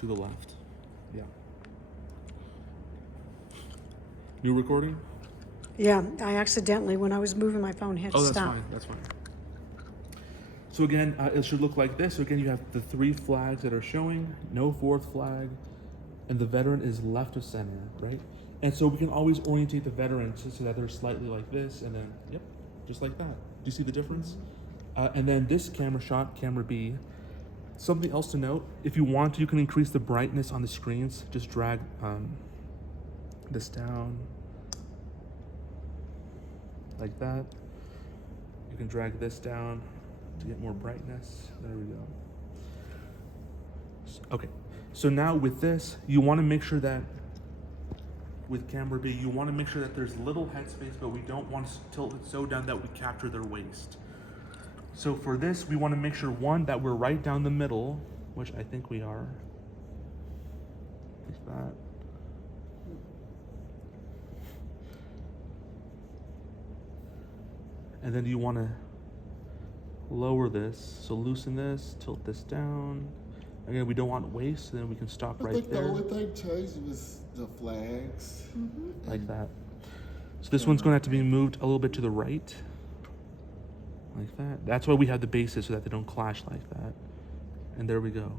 to the left. Yeah. New recording? Yeah, I accidentally, when I was moving my phone, hit Oh, that's stop. fine. That's fine. So again, it should look like this. So again, you have the 3 flags that are showing, no 4th flag, and the veteran is left of center, right? And so we can always orientate the veterans so that they're slightly like this, and then, yep, just like that. Do you see the difference? And then this camera shot, camera B. Something else to note, if you want to, you can increase the brightness on the screens. Just drag this down, like that. You can drag this down to get more brightness. There we go. Okay, so now with this, you want to make sure that with camera B, you want to make sure that there's little headspace, but we don't want to tilt it so down that we capture their waist. So for this, we want to make sure, one, that we're right down the middle, which I think we are. Like that. And then you want to lower this, so loosen this, tilt this down. Again, we don't want waist, so then we can stop I right think there. the only thing changed was the flags. Like that. So this one's going to have to be moved a little bit to the right. Like that. That's why we have the bases, so that they don't clash like that. And there we go.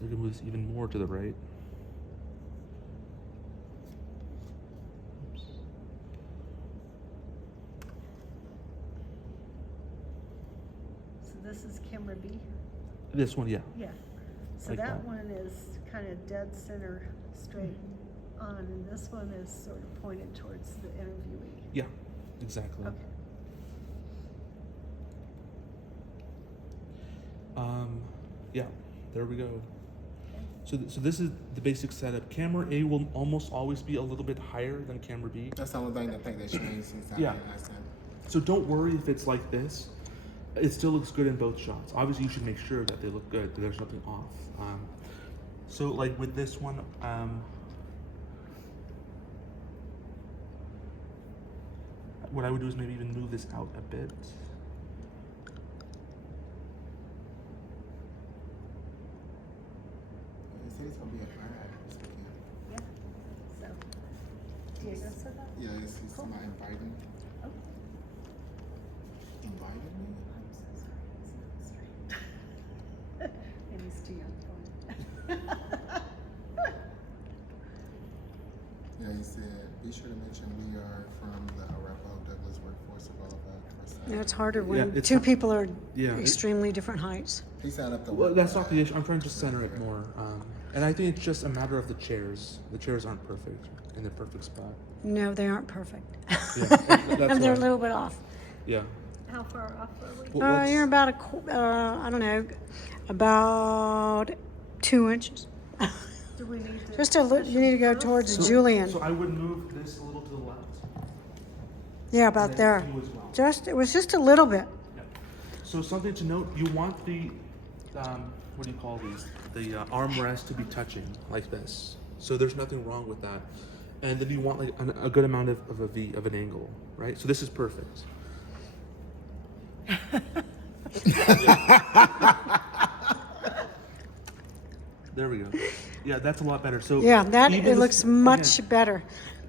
We can move this even more to the right. Oops. So this is camera B? This one, yeah. Yeah. So Like that that. one is kind of dead center straight on, and this one is sort of pointed towards the interviewee. Yeah, exactly. Okay. Yeah, there we go. So this is the basic setup. Camera A will almost always be a little bit higher than camera B. That's the only thing I think they changed since I Yeah. did last time. So don't worry if it's like this. It still looks good in both shots. Obviously, you should make sure that they look good, that there's nothing off. So like with this one, what I would do is maybe even move this out a bit. They said it's gonna be a fire. Yeah. So, Diego said that? Yeah, it's Cool. somebody inviting. Oh, Invited me? I'm so sorry. It's not straight. And he's too young for it. Yeah, he said, be sure to mention we are from the Arapahoe Douglas Workforce Development. Yeah, it's harder when Yeah, it's two hard- people are Yeah, extremely different heights. He signed up to Well, work. that's not the issue. I'm trying to center it more. And I think it's just a matter of the chairs. The chairs aren't perfect in the perfect spot. No, they aren't perfect. Yeah, that's They're why. a little bit off. Yeah. How far off are we? Well, let's- You're about I don't know, about 2 inches. Do we need to? Just a little, you need to go towards Julian. So I would move this a little to the left. Yeah, about and there. then you as well. It was just a little bit. Yeah. So something to note, you want the, what do you call these? The armrest to be touching like this. So there's nothing wrong with that. And then you want like a good amount of a V, of an angle, right? So this is perfect. There we go. Yeah, that's a lot better. So Yeah, that, even it the- looks again, much better.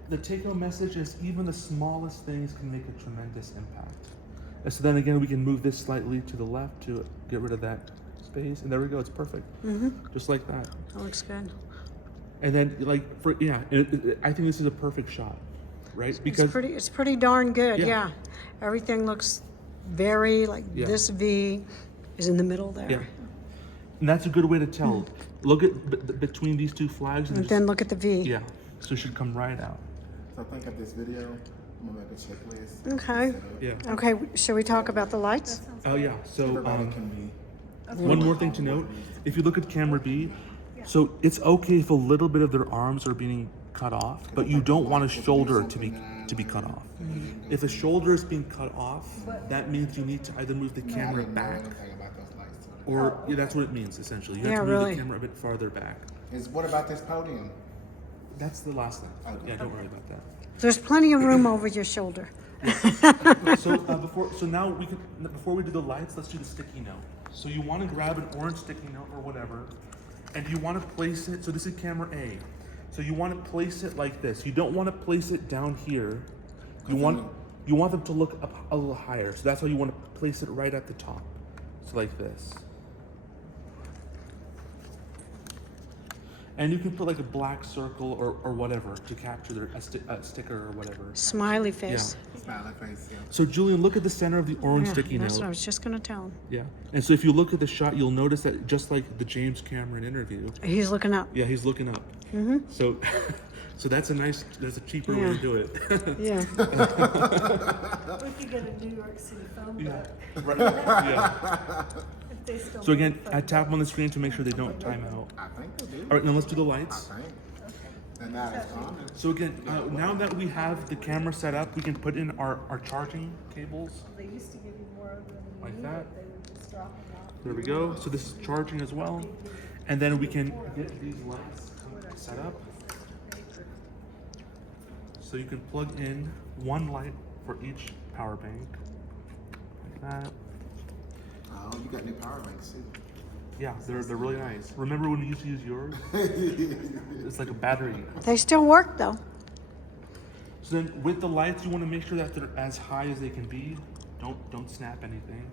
the take-home message is even the smallest things can make a tremendous impact. And so then again, we can move this slightly to the left to get rid of that space, and there we go. It's perfect, just like that. That looks good. And then, like I think this is a perfect shot, right? It's pretty darn good, Yeah. yeah. Everything looks very, like, Yeah. this V is in the middle there. yeah, and that's a good way to tell. Look at between these two flags, and And just, then look at the V. yeah, so it should come right out. So I think of this video, I'm gonna make a checklist. Okay. Set up. Yeah. Okay, shall we talk about the lights? Oh yeah. So Everybody can be. one more thing to note: if you look at camera B, so it's okay if a little bit of their arms are being cut off, but you don't want a shoulder to be cut off. If a shoulder is being cut off, that means you need to either move the I camera didn't know back, anything about those lights. or yeah, that's what it means essentially. You have Yeah, to move really. the camera a bit farther back. What about this podium? That's the last thing. Okay. Yeah, don't worry about that. There's plenty of room over your shoulder. So now before we do the lights, let's do the sticky note. So you want to grab an orange sticky note or whatever, and you want to place it. So this is camera A. So you want to place it like this. You don't want to place it down here. You want them to look up a little higher. So that's why you want to place it right at the top. So like this. And you can put like a black circle or whatever to capture a sticker or whatever. Smiley face. Smiley face, yeah. So Julian, look at the center of the orange Yeah, sticky that's note. what I was just gonna tell him. Yeah. And so if you look at the shot, you'll notice that just like the James Cameron interview, He's looking up. yeah, he's looking up. So, so that's a cheaper way to Yeah. do it. Yeah. We could get a New York City phone Yeah. book Right. Yeah. if they still So again, make phone I tap books. on the screen to make sure they don't time out. I think they do. All right, now let's do the I lights. think. And now it's on. So again, now that we have the camera set up, we can put in our charging cables. They used to give you more than you Like needed. that. They would just drop them off. There we go. So this is charging as well. And then we can get these lights set up. So you can plug in one light for each power bank. Like that. Oh, you got new power banks too. Yeah, they're really nice. Remember when we used to use yours? It's like a battery. They still work though. So then with the lights, you want to make sure that they're as high as they can be. Don't snap anything.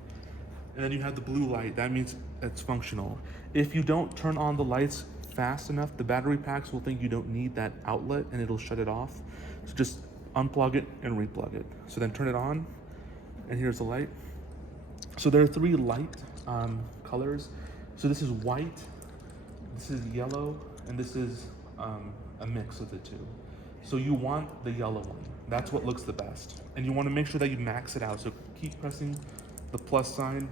And then you have the blue light. That means it's functional. If you don't turn on the lights fast enough, the battery packs will think you don't need that outlet and it'll shut it off. So just unplug it and replug it. So then turn it on, and here's the light. So there are three light colors. So this is white, this is yellow, and this is a mix of the two. So you want the yellow one. That's what looks the best. And you want to make sure that you max it out. So keep pressing the plus sign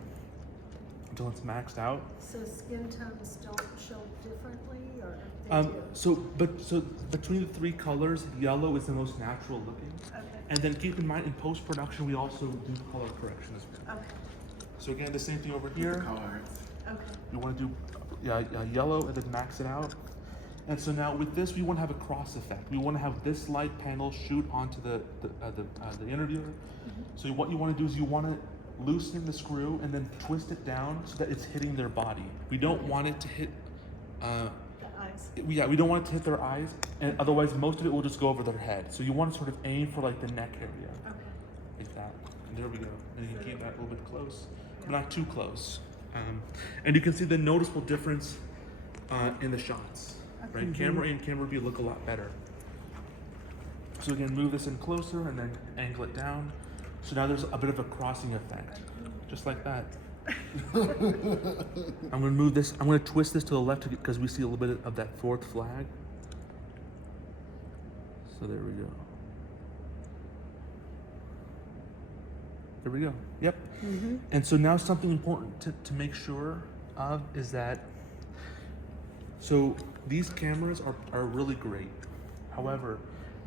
until it's maxed out. So skin tones don't show differently, or they do? So between the three colors, yellow is the most natural looking. Okay. And then keep in mind, in post-production, we also do color correction as well. Okay. So again, the same thing over here. Cards. Okay. You want to do yellow and then max it out. And so now with this, we want to have a cross effect. We want to have this light panel shoot onto the interviewer. So what you want to do is you want to loosen the screw and then twist it down so that it's hitting their body. We don't want it to hit. The eyes. We don't want it to hit their eyes, and otherwise most of it will just go over their head. So you want to sort of aim for like the neck area, Okay. like that. And there we go. And you can keep that a little bit close, but not too close. And you can see the noticeable difference in the shots. Right, camera A and camera B look a lot better. So again, move this in closer and then angle it down. So now there's a bit of a crossing effect, just like that. I'm gonna move this. I'm gonna twist this to the left because we see a little bit of that fourth flag. So there we go. There we go. Yep. And so now something important to make sure of is that, so these cameras are really great. However,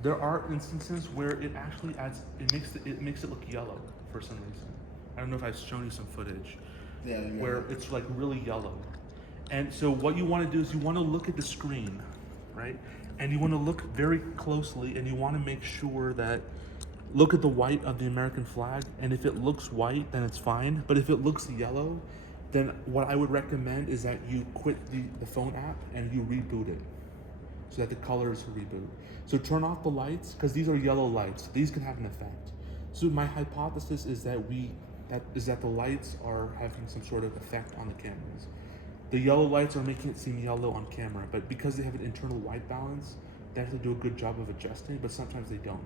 there are instances where it actually it makes it look yellow for some reason. I don't know if I've shown you some footage Yeah, yeah. where it's like really yellow. And so what you want to do is you want to look at the screen, right? And you want to look very closely and you want to make sure that, look at the white of the American flag, and if it looks white, then it's fine. But if it looks yellow, then what I would recommend is that you quit the phone app and you reboot it so that the colors reboot. So turn off the lights, because these are yellow lights. These can have an effect. So my hypothesis is that the lights are having some sort of effect on the cameras. The yellow lights are making it seem yellow on camera, but because they have an internal white balance, they actually do a good job of adjusting, but sometimes they don't.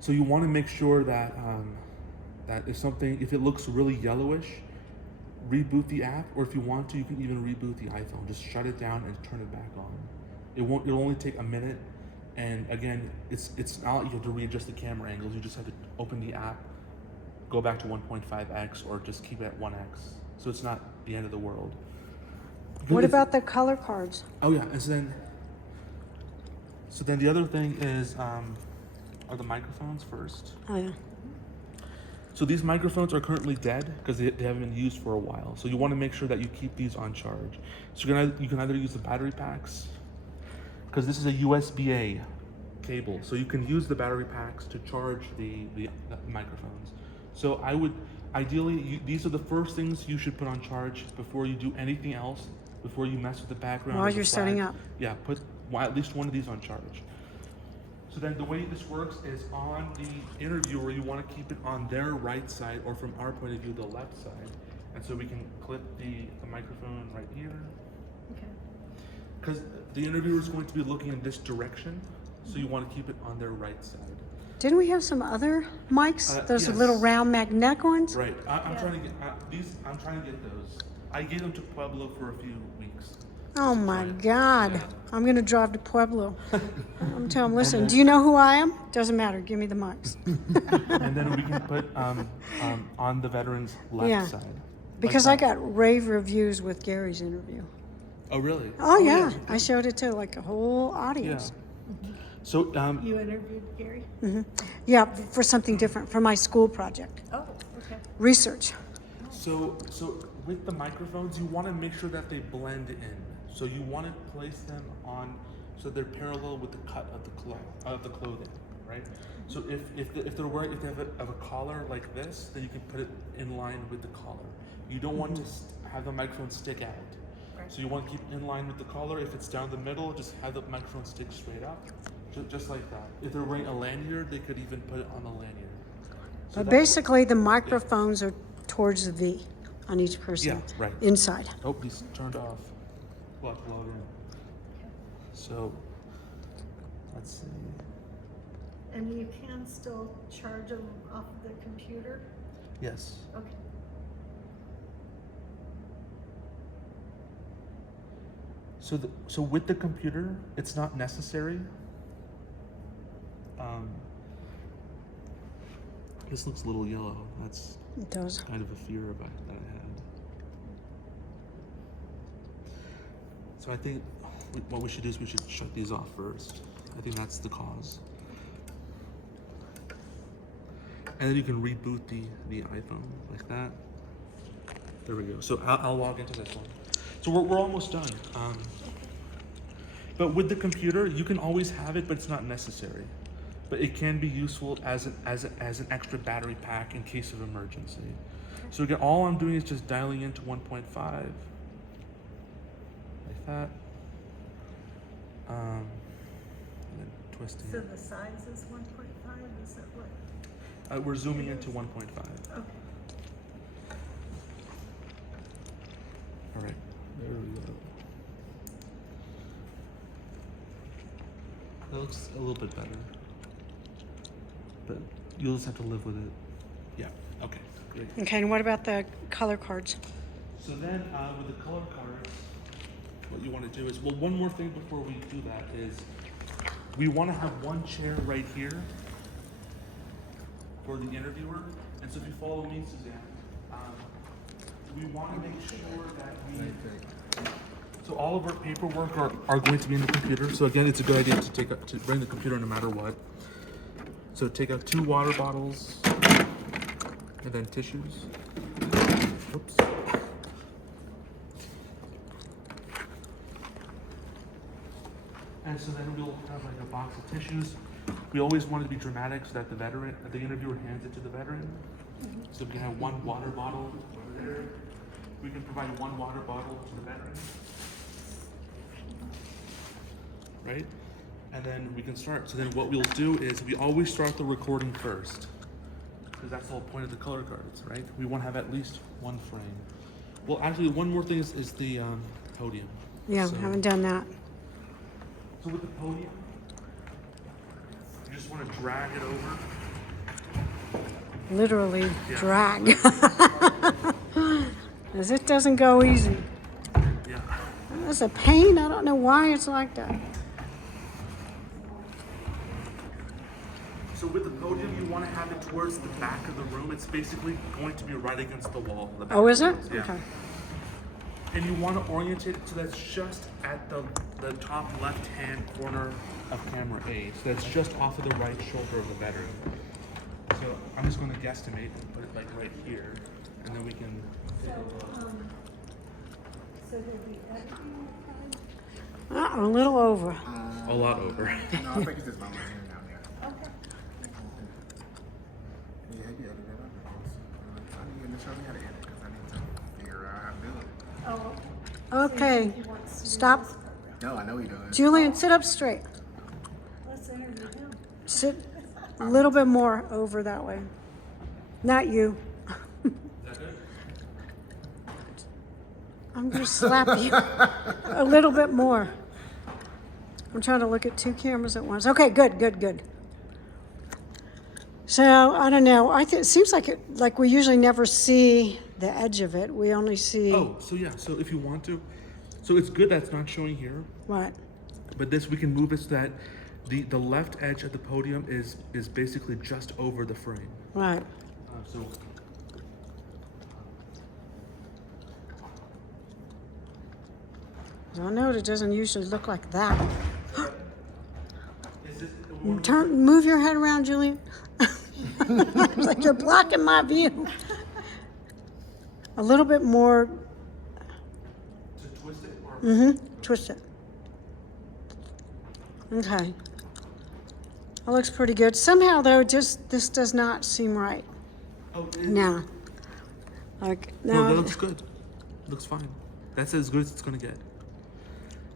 So you want to make sure that if it looks really yellowish, reboot the app, or if you want to, you can even reboot the iPhone. Just shut it down and turn it back on. It'll only take a minute, and again, it's not like you have to readjust the camera angles. You just have to open the app, go back to 1.5x, or just keep it at 1x. So it's not the end of the world. What about the color cards? Oh yeah, and so then the other thing is are the microphones first. Oh yeah. So these microphones are currently dead because they haven't been used for a while. So you want to make sure that you keep these on charge. So you can either use the battery packs, because this is a USB-A cable. So you can use the battery packs to charge the microphones. So I would, ideally, these are the first things you should put on charge before you do anything else before you mess with the background. While or the you're setting flag. up. Yeah, put at least one of these on charge. So then the way this works is on the interviewer, you want to keep it on their right side, or from our point of view, the left side. And so we can clip the microphone right here. Okay. Because the interviewer is going to be looking in this direction, so you want to keep it on their right side. Didn't we have some other mics? Those yes. little round magnetic ones? Right. I'm Yeah. trying to get these. I'm trying to get those. I gave them to Pueblo for a few weeks. Oh my Right. God. Yeah. I'm going to drive to Pueblo. I'm telling them, listen, then- do you know who I am? Doesn't matter. Give me the mics. And then we can put on the veteran's left Yeah. side. Because like I that. got rave reviews with Gary's interview. Oh really? Oh, yeah. I showed it to like a whole Yeah. audience. So You interviewed Gary? Yeah, for something different, for my school project. Oh, okay. Research. So with the microphones, you want to make sure that they blend in. So you want to place them on so they're parallel with the cut of the clothing, right? So if they have a collar like this, then you can put it in line with the collar. You don't want to have the microphone stick out. Right. So you want to keep in line with the collar. If it's down the middle, just have the microphone stick straight up, just like that. If they're wearing a lanyard, they could even put it on the lanyard. So But that's- basically, the microphones are towards the V on each person. Yeah, right. Inside. Oh, he's turned off. We'll have to log in. So, let's see. And you can still charge them off the computer? Yes. Okay. So with the computer, it's not necessary. This looks a little yellow. That's It does. kind of a fear about that I had. So I think what we should do is we should shut these off first. I think that's the cause. And then you can reboot the iPhone like that. There we go. So I'll log into this one. So we're almost done. But with the computer, you can always have it, but it's not necessary. But it can be useful as an extra battery pack in case of emergency. So again, all I'm doing is just dialing into 1.5, like that. And then twisting So it. the size is 1.5, is that what? We're zooming into 1.5. Okay. All right, there we go. That looks a little bit better, but you'll just have to live with it. Yeah. Okay. Great. Okay, and what about the color cards? So then, with the color cards, what you want to do is, well, one more thing before we do that is, we want to have one chair right here for the interviewer. And so if you follow me, Suzanne, we want to make sure that so all of our paperwork are going to be in the computer. So again, it's a good idea to bring the computer no matter what. So take out 2 water bottles and then tissues. Oops. And so then we'll have like a box of tissues. We always want it to be dramatic so that the interviewer hands it to the veteran. So we can have 1 water bottle over there. We can provide 1 water bottle to the veteran. Right? And then we can start. So then what we'll do is we always start the recording first. Because that's the whole point of the color cards, right? We want to have at least 1 frame. Well, actually, one more thing is the podium. Yeah, So- haven't done that. So with the podium, you just want to drag it over. Literally Yeah. drag. Because it doesn't go easy. Yeah. It's a pain. I don't know why it's like that. So with the podium, you want to have it towards the back of the room. It's basically going to be right against the wall. The back Oh, of is the it? room. Yeah. Okay. And you want to orientate it so that's just at the top left-hand corner of camera A. So that's just off of the right shoulder of the veteran. So I'm just going to guesstimate and put it like right here, and then we can take a look. So did the editing A little over. A lot over. No, I think it's just my mind down there. Okay. Yeah, you edited it up. I need you to show me how to edit because I need to figure out how to do it. Oh, Okay, He wants to do stop. this program. No, I know he does. Julian, sit up straight. Let's interview him. Sit a little bit more over that way. Not you. I'm gonna slap you a little bit more. I'm trying to look at two cameras at once. Okay, good, good, good. So I don't know. It seems like we usually never see the edge of it. We only see Oh, so yeah. So if you want to, so it's good that's not showing here. what? But this we can move it so that the left edge of the podium is basically just over the frame. Right. So I know it doesn't usually look like that. is this Move your head around, Julian. It's like you're blocking my view. A little bit more. to twist it or Twist it. Okay. That looks pretty good. Somehow, though, just this does not seem right. oh Now. Like no, now. that looks good. Looks fine. That's as good as it's gonna get.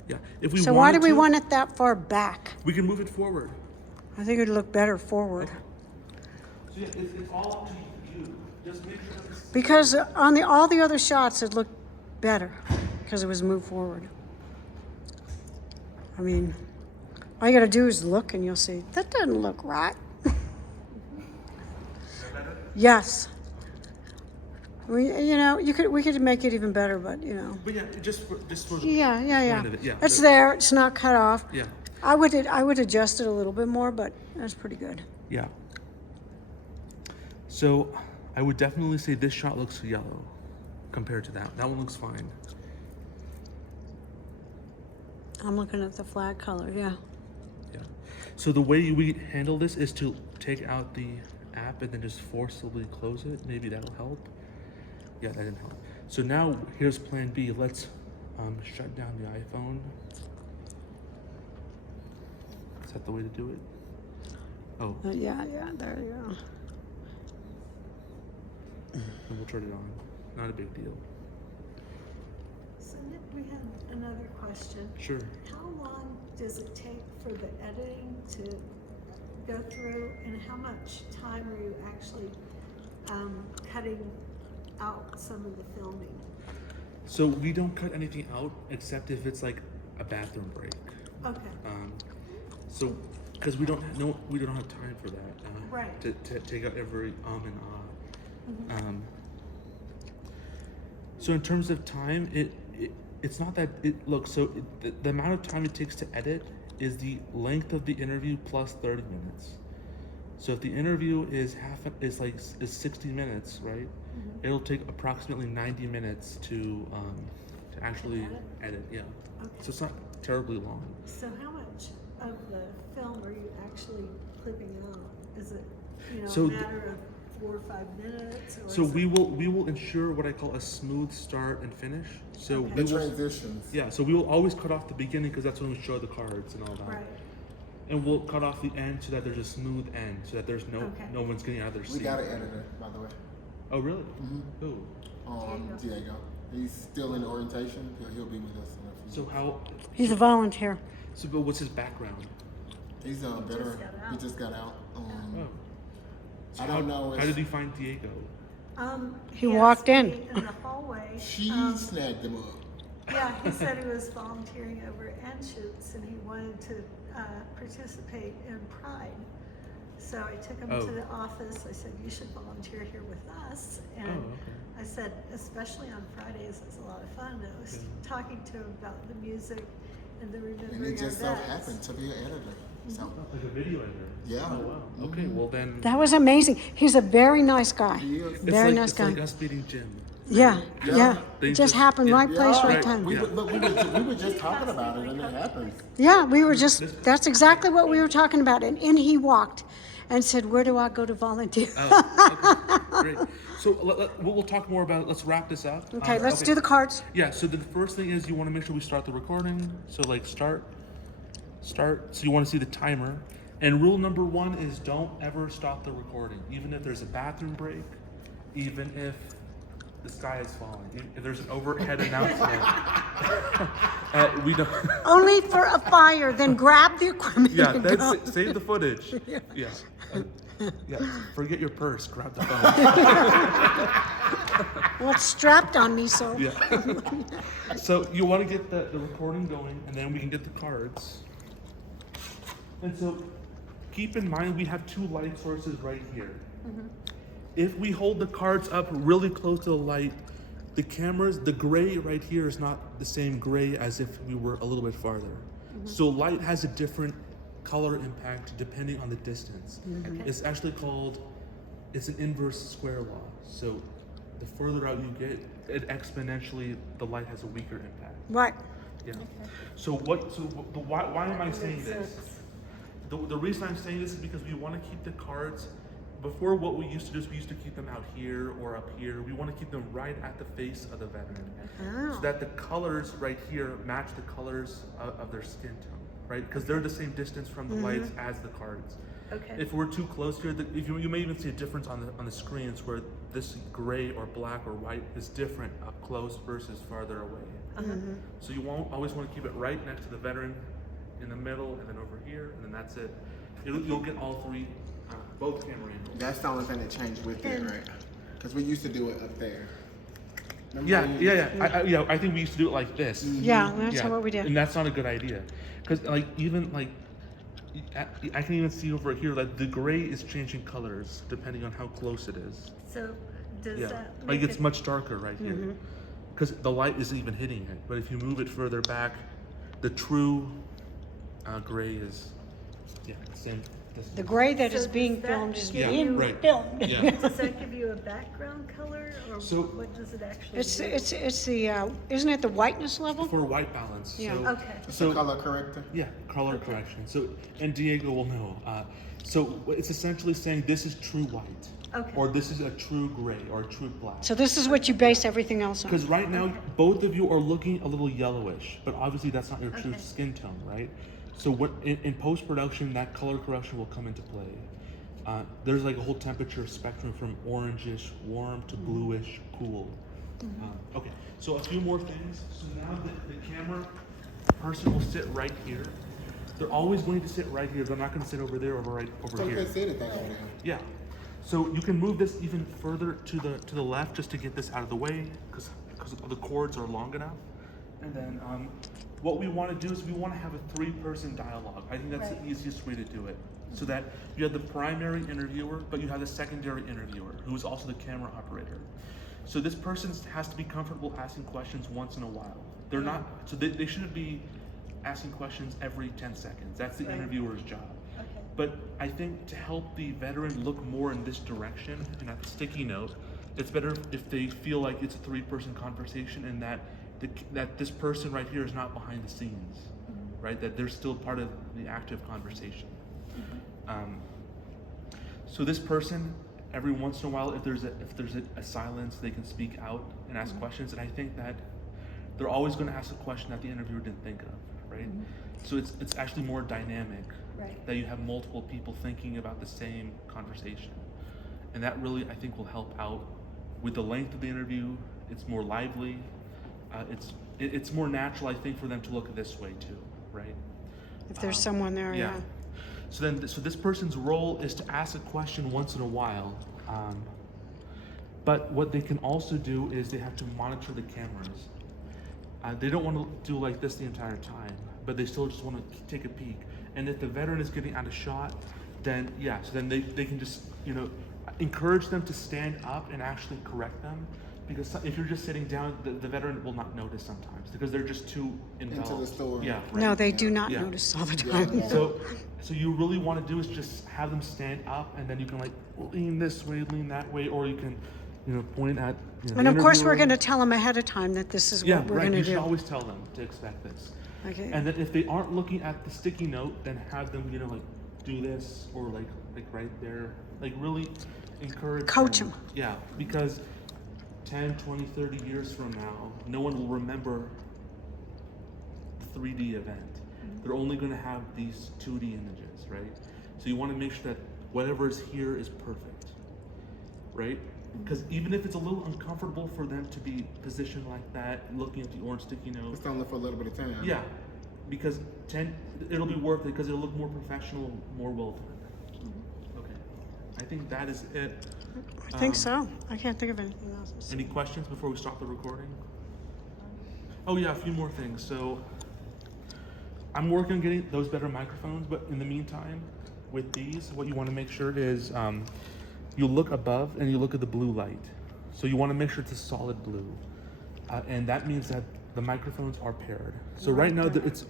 Yeah. If we So why do wanted we to, want it that far back? we can move it forward. I think it'd look better forward. So yeah, it's all up to you. Just make sure it's Because on all the other shots, it looked better because it was moved forward. I mean, all you got to do is look, and you'll see that doesn't look right. Yes. We could make it even better, but But yeah, just for the yeah. point of it, yeah. It's there. It's not cut off. Yeah. I would adjust it a little bit more, but that's pretty good. Yeah. So I would definitely say this shot looks yellow compared to that. That one looks fine. I'm looking at the flag color. Yeah. Yeah. So the way we handle this is to take out the app and then just forcibly close it. Maybe that'll help. Yeah, that didn't help. So now here's plan B. Let's shut down the iPhone. Is that the way to do it? Oh, Yeah. There you go. and we'll turn it on. Not a big deal. So Nick, we have another question. Sure. How long does it take for the editing to go through, and how much time are you actually cutting out some of the filming? So we don't cut anything out except if it's like a bathroom break. Okay, So because we don't have time for that. Right. To take out every and ah. So in terms of time, it's not that it look. So the amount of time it takes to edit is the length of the interview plus 30 minutes. So if the interview is 60 minutes, right? It'll take approximately 90 minutes to actually edit. Yeah. Okay. So it's not terribly long. so how much of the film are you actually clipping out? Is it, So a matter of 4 or 5 minutes? Or So is we will ensure what I call a smooth start and finish. So Okay. we The will, transitions. yeah, so we will always cut off the beginning because that's when we show the cards and all that. Right, And we'll cut off the end so that there's a smooth end, so that there's Okay. no one's getting out of their We seat. got an editor, by the way. Oh really? Who? Diego. He's still in orientation. He'll be with us in a few. So how? He's a volunteer. So but what's his background? He's a veteran. got out. He just got out. Oh. So I don't know. How did he find Diego? He asked walked in. me in the hallway. She snagged him up. Yeah, he said he was volunteering over at Anschutz and he wanted to participate in Pride. So I took him Oh. to the office. I said, you should volunteer here with us. And Oh, okay. I said, especially on Fridays, it's a lot of fun. I was Yeah. talking to him about the music and the And remembering it just our so vets. happened to be an editor. So, Like a video editor. Yeah. Oh wow. Okay. Well then. That was amazing. He's a very nice guy. He is. it's Very like, nice it's guy. like us meeting Jim. Yeah. Yeah. They It just happened. yeah. Right place, Yeah. right Right. time. we, Yeah. we were just talking about it, and it happened. Yeah, that's exactly what we were talking about. And in he walked and said, where do I go to volunteer? Oh, okay. Great. So we'll talk more about it. Let's wrap this up. Okay, let's do the cards. Yeah, so the first thing is you want to make sure we start the recording. So like start. So you want to see the timer. And rule number 1 is don't ever stop the recording. Even if there's a bathroom break, even if the sky is falling. If there's an overhead announcement, we don't. Only for a fire, then grab the equipment Yeah, and go. that's save the footage. Yeah. Yeah. Forget your purse. Grab the phone. Well, it's strapped on me, so. Yeah. So you want to get the recording going, and then we can get the cards. And so keep in mind we have two light sources right here. If we hold the cards up really close to the light, the cameras, the gray right here is not the same gray as if we were a little bit farther. So light has a different color impact depending on the distance. It's actually called, it's an inverse square law. So the further out you get, it exponentially, the light has a weaker impact. Right. Yeah. Why am I saying this? The reason I'm saying this is because we want to keep the cards. Before, what we used to do is we used to keep them out here or up here. We want to keep them right at the face of the veteran, so that the colors right here match the colors of their skin tone, right? Because they're the same distance from the lights as the cards. Okay. If we're too close here, if you may even see a difference on the screens where this gray or black or white is different up close versus farther away. So you won't always want to keep it right next to the veteran, in the middle, and then over here, and then that's it. You'll get all three, both camera angles. That's the only thing that changed with it, right? Because we used to do it up there. Remember Yeah, when you- I think we used to do it like this. Yeah, that's Yeah, what we did. and that's not a good idea, because like even like I can even see over here that the gray is changing colors depending on how close it is. So does Yeah, that like make it's it- much darker right here, because the light isn't even hitting it. But if you move it further back, the true gray is same. The gray that So is does being that filmed is give being you- right. filmed. Yeah. Does that give you a background color, or So- what does it actually It's do? the isn't it the whiteness level? For white balance. Yeah. So, Okay. It's So a color corrector. yeah, color correction. So and Diego will know. So it's essentially saying this is true white, Okay. or this is a true gray or a true black. So this is what you base everything else on. Because right now, both of you are looking a little yellowish, but obviously that's not your true Okay. skin tone, right? So what in post production, that color correction will come into play. There's like a whole temperature spectrum from orangish, warm to bluish, cool. Okay, so a few more things. So now the camera person will sit right here. They're always going to sit right here. They're not going to sit over there or right over So you here. can see anything over there. Yeah. So you can move this even further to the left just to get this out of the way because the cords are long enough. And then what we want to do is we want to have a three-person dialogue. I think that's the easiest way to do it. So that you have the primary interviewer, but you have the secondary interviewer, who is also the camera operator. So this person has to be comfortable asking questions once in a while. They're not, so they shouldn't be asking questions every 10 seconds. That's the Right. interviewer's job. Okay. But I think to help the veteran look more in this direction and at the sticky note, it's better if they feel like it's a three-person conversation and that that this person right here is not behind the scenes, right? That they're still part of the active conversation. So this person, every once in a while, if there's a silence, they can speak out and ask questions. And I think that they're always going to ask a question that the interviewer didn't think of, right? So it's actually more dynamic. Right. That you have multiple people thinking about the same conversation. And that really, I think, will help out with the length of the interview. It's more lively. It's more natural, I think, for them to look this way too, right? If there's someone there, yeah. So this person's role is to ask a question once in a while. But what they can also do is they have to monitor the cameras. They don't want to do like this the entire time, but they still just want to take a peek. And if the veteran is getting out of shot, then they can just, encourage them to stand up and actually correct them. Because if you're just sitting down, the veteran will not notice sometimes because they're just too enveloped. Into the story. Yeah. No, they do not Yeah. notice all the time. Yeah. So you really want to do is just have them stand up, and then you can like lean this way, lean that way, or you can, point at. And of course, we're interviewer. going to tell them ahead of time that this is Yeah, what we're right. going You to should do. always tell them to expect this. Okay. And then if they aren't looking at the sticky note, then have them, like do this or like right there, like really encourage. Coach them. 'em. Yeah, because 10, 20, 30 years from now, no one will remember the 3D event. They're only going to have these 2D images, right? So you want to make sure that whatever is here is perfect, right? because even if it's a little uncomfortable for them to be positioned like that, looking at the orange sticky note, It's only for a little bit of time. yeah, because it'll be worth it because it'll look more professional, more well done. Okay, I think that is it. I think so. I can't think of anything else. Any questions before we stop the recording? Oh yeah, a few more things. So I'm working on getting those better microphones, but in the meantime, with these, what you want to make sure is you look above and you look at the blue light. So you want to make sure it's a solid blue, and that means that the microphones are paired. So right now, it's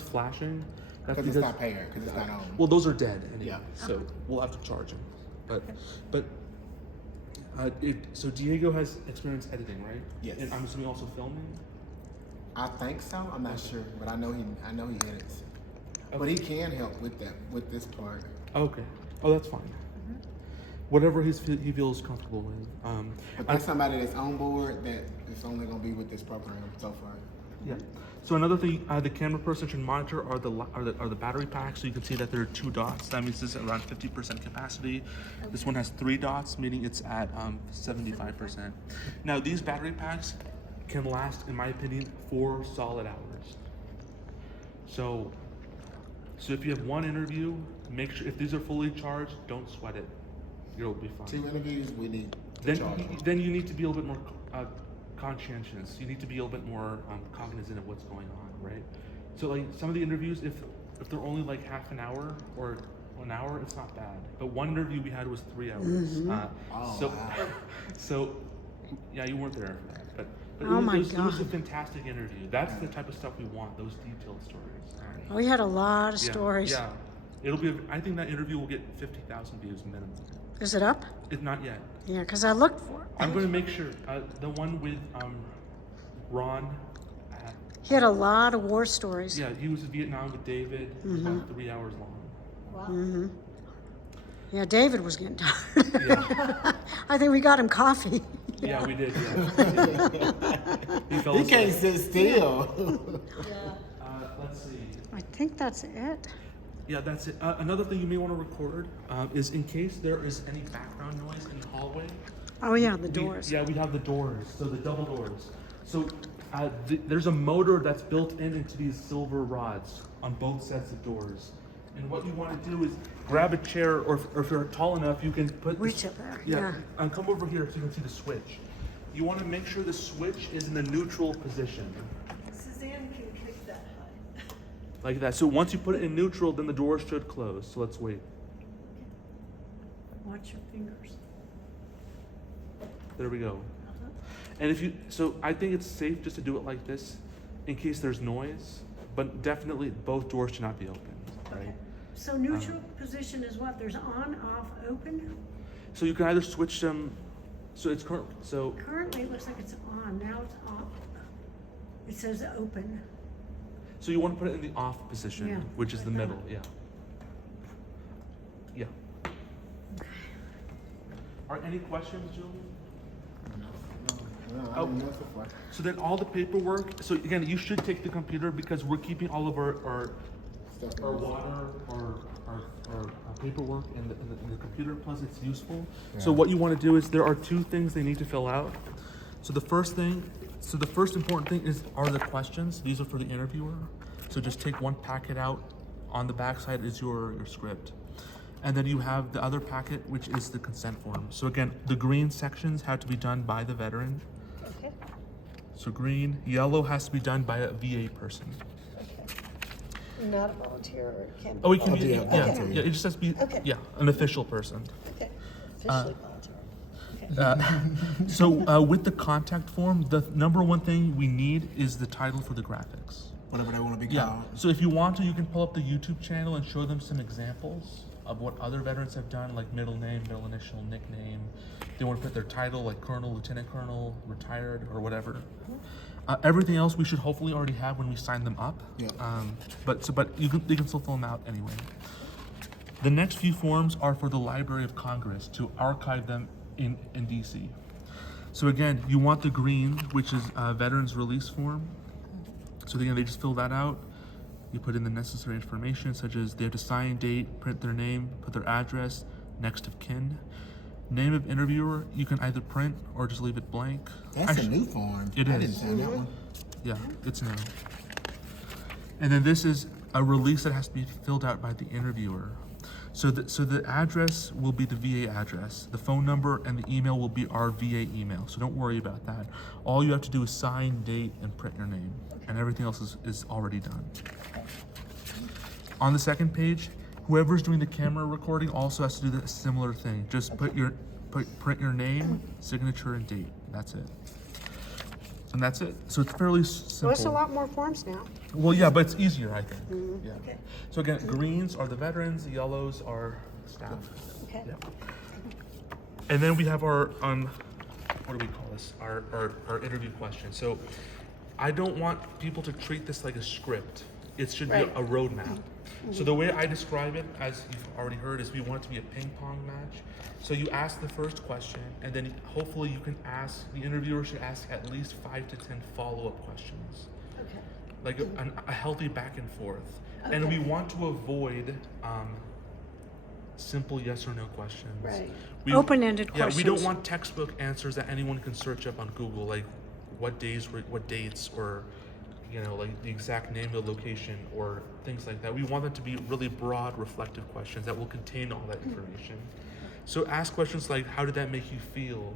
flashing. That's Because it's not paired, because it's not on. well, those are dead anyway. Yeah. So we'll have to charge them. But so Diego has experience editing, right? Yes. And I'm assuming also filming. I think so. I'm not sure, but I know he edits. But he can help with this part. Okay. Oh, that's fine. Whatever he feels comfortable with. But that's somebody that's on board that is only going to be with this program so far. Yeah. So another thing, the camera person should monitor are the battery packs. So you can see that there are 2 dots. That means this is around 50% capacity. This one has 3 dots, meaning it's at 75%. Now these battery packs can last, in my opinion, 4 solid hours. So if you have one interview, make sure if these are fully charged, don't sweat it. You'll be fine. 2 interviews, we need to charge them. Then you need to be a little bit more conscientious. You need to be a little bit more cognizant of what's going on, right? So like some of the interviews, if they're only like half an hour or an hour, it's not bad. But one interview we had was 3 hours. So yeah, you weren't there for that, but Oh my it was a God. fantastic interview. That's the type of stuff we want, those detailed stories. We had a lot of Yeah, stories. Yeah, it'll be. I think that interview will get 50,000 views minimum. Is it up? It's not yet. Yeah, because I looked for it. I'm going to make sure. The one with Ron. He had a lot of war stories. Yeah, he was in Vietnam with David. It was about 3 hours long. Wow. Yeah, David was getting tired. Yeah, I think we got him coffee. yeah, we did. Yeah. He fell He asleep. can't sit still. Let's see. I think that's it. Yeah, that's it. Another thing you may want to record is in case there is any background noise in the hallway. Oh yeah, the We doors. have the doors, so the double doors. So there's a motor that's built into these silver rods on both sets of doors. And what you want to do is grab a chair, or if you're tall enough, you can put Reach up there, Yeah, yeah. and come over here so you can see the switch. You want to make sure the switch is in the neutral position, Suzanne can kick that high. like that. So once you put it in neutral, then the doors should close. So let's wait. Watch your fingers. There we go. And so I think it's safe just to do it like this, in case there's noise. But definitely, both doors should not be open, right? So neutral position is what? There's on, off, open? So you can either switch them. So it's Currently, it looks like it's on. Now it's off. It says open. So you want to put it in the off position, Yeah, which is the like that. middle. Yeah. Yeah. All right. Any questions, Julie? No, I didn't know so far. So then all the paperwork. So again, you should take the computer because we're keeping all of our Stuff our in this. water, our paperwork in the computer. Plus, it's useful. So what you want to do is there are 2 things they need to fill out. So the first important thing are the questions. These are for the interviewer. So just take one packet out. On the back side is your script. And then you have the other packet, which is the consent form. So again, the green sections have to be done by the veteran. Okay, So green, yellow has to be done by a VA person. okay. Not a volunteer or it can be. Oh, it can be, yeah, yeah, volunteer. yeah, it just has to be, Okay. yeah, an official person. Okay, officially volunteer. So with the contact form, the number one thing we need is the title for the graphics. Whatever they want to be Yeah. called. So if you want to, you can pull up the YouTube channel and show them some examples of what other veterans have done, like middle name, middle initial, nickname. They want to put their title, like colonel, lieutenant colonel, retired, or whatever. Everything else we should hopefully already have when we sign them up. Yeah. But they can still fill them out anyway. The next few forms are for the Library of Congress to archive them in DC. So again, you want the green, which is a veterans release form. So again, they just fill that out. You put in the necessary information, such as they have to sign, date, print their name, put their address, next of kin. Name of interviewer, you can either print or just leave it blank. That's a new form. It I is. didn't sign that one. Yeah, it's new. And then this is a release that has to be filled out by the interviewer. So the address will be the VA address. The phone number and the email will be our VA email. So don't worry about that. All you have to do is sign, date, and print your name. And everything else is already done. On the second page, whoever's doing the camera recording also has to do the similar thing. Just print your name, signature, and date. That's it. And that's it. So it's fairly simple. Well, it's a lot more forms now. Well, yeah, but it's easier, I think. Yeah. Okay. So again, greens are the veterans, the yellows are staff. Okay. Yeah. And then we have our what do we call this? Our interview questions. So I don't want people to treat this like a script. It should Right. be a roadmap. So the way I describe it, as you've already heard, is we want it to be a ping pong match. So you ask the first question, and then hopefully you can ask, the interviewer should ask at least 5 to 10 follow-up questions. Okay. Like a healthy back and forth. And Okay. we want to avoid simple yes or no questions. Right. Open-ended Yeah, we don't questions. want textbook answers that anyone can search up on Google, like what dates, or like the exact name of the location or things like that. We want them to be really broad, reflective questions that will contain all that information. So ask questions like, how did that make you feel?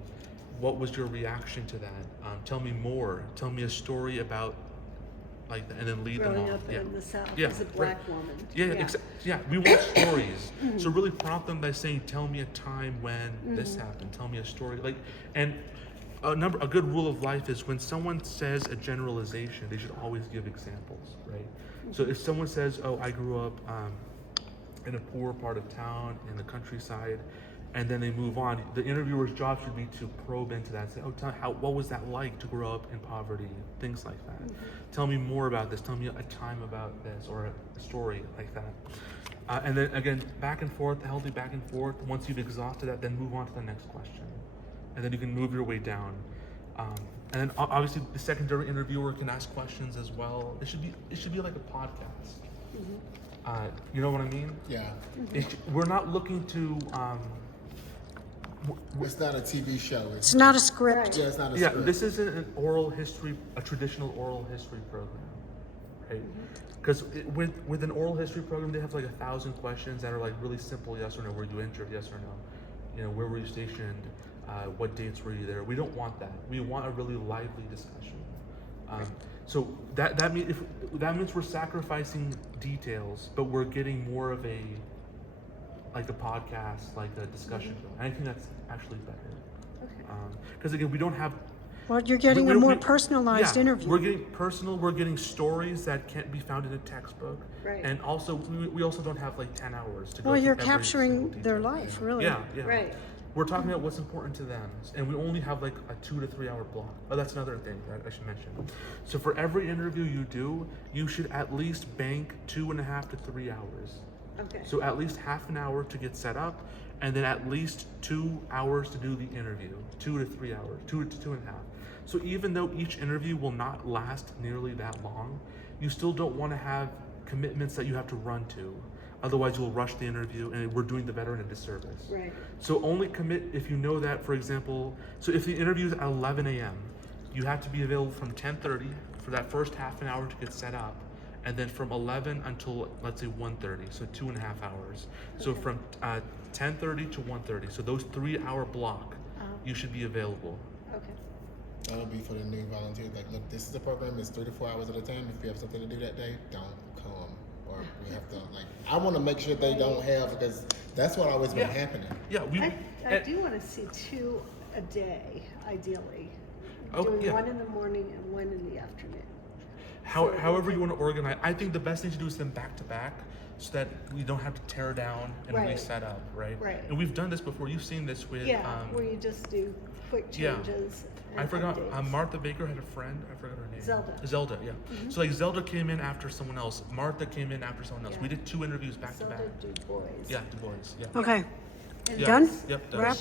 What was your reaction to that? Tell me more. Tell me a story about like that, and then lead them Growing on. up in the South Yeah, as a right. black woman. Yeah, we want stories. So really prompt them by saying, tell me a time when this happened. Tell me a story. And a good rule of life is when someone says a generalization, they should always give examples, right? So if someone says, oh, I grew up in a poor part of town in the countryside, and then they move on, the interviewer's job should be to probe into that and say, oh, what was that like to grow up in poverty? Things like that. Tell me more about this. Tell me a time about this, or a story like that. And then again, back and forth, healthy back and forth. Once you've exhausted that, then move on to the next question. And then you can move your way down. And then obviously the secondary interviewer can ask questions as well. It should be like a podcast. You know what I mean? Yeah. We're not looking to It's not a TV show. It's not a script. Yeah, it's not a yeah, script. this isn't a traditional oral history program, right? Because with an oral history program, they have like 1,000 questions that are like really simple, yes or no. Were you injured? Yes or no. Where were you stationed? What dates were you there? We don't want that. We want a really lively discussion. So that means we're sacrificing details, but we're getting more of a podcast, like a discussion. And I think that's actually better. Because again, we don't have. Well, you're getting a more personalized interview. We're getting personal. We're getting stories that can't be found in a textbook. Right. And also, we also don't have like 10 hours to go. Well, through you're every capturing single their detail. life, really. Yeah. Right. We're talking about what's important to them, and we only have like a 2 to 3 hour block. Oh, that's another thing that I should mention. So for every interview you do, you should at least bank 2.5 to 3 hours. Okay. So at least half an hour to get set up, and then at least 2 hours to do the interview. 2 to 3 hours, 2 to 2.5. So even though each interview will not last nearly that long, you still don't want to have commitments that you have to run to. Otherwise, you'll rush the interview, and we're doing the veteran a disservice. Right. So only commit if you know that, for example, so if the interview is at 11 a.m., you have to be available from 10:30 for that first half an hour to get set up, and then from 11 until, let's say, 1:30, so 2.5 hours. So from 10:30 to 1:30, so those 3 hour block, you should be available. Okay. That'll be for the new volunteers. Like, look, this is a program. It's 3 to 4 hours at a time. If you have something to do that day, don't come. Or we have to, I want to make sure they don't have, because that's what always been happening. Yeah, I do want to see 2 a day, ideally. Oh, Doing yeah. 1 in the morning and 1 in the afternoon. However you want to organize. I think the best thing to do is them back to back, so that we don't have to tear down and Right. reset up, right? Right. And we've done this before. You've seen this with. Yeah, where you just do quick yeah. changes. I and forgot. updates. Martha Baker had a friend. I forgot her name. Zelda. Zelda, yeah. So like Zelda came in after someone else. Martha came in after someone else. Yeah. We did 2 interviews back to Zelda back. Du Bois. Yeah, Du Bois. Yeah. Okay. And Yeah. Done? Yep. Done. Wrap?